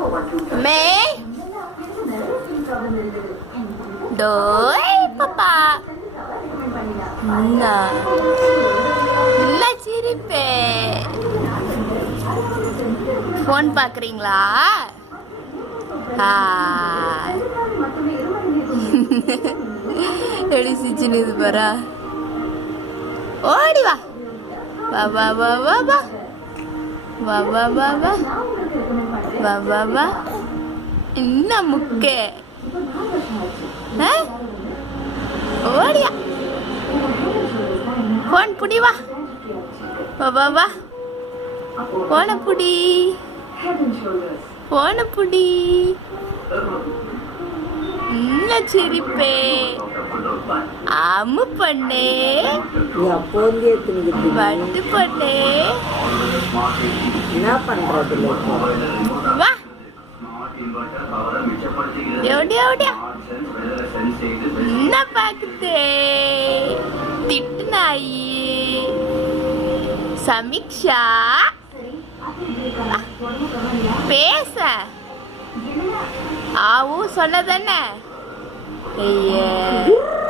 மே டோய் பாப்பா நல்லா சிரிப்பே. ஃபோன் பார்க்குறீங்களா? எப்படி சிரிச்சுன்னு இது பாரா. ஓடி வா வா வா வா வா வா வா வா வா வா வா வா வா. என்ன முக்கே ஓடியா. ஃபோன் புடி வா வா வா வா. போன புடி போன புடி. நல்ல சிரிப்பே. அம்மு பண்ணே பட்டு பண்ணே. என்ன பண்றது வா எவடியா எவடியா. என்ன பாக்குதே திட்டு நாயி. சமீக்ஷா பேச ஆவும் சொன்னதானே. ஐயே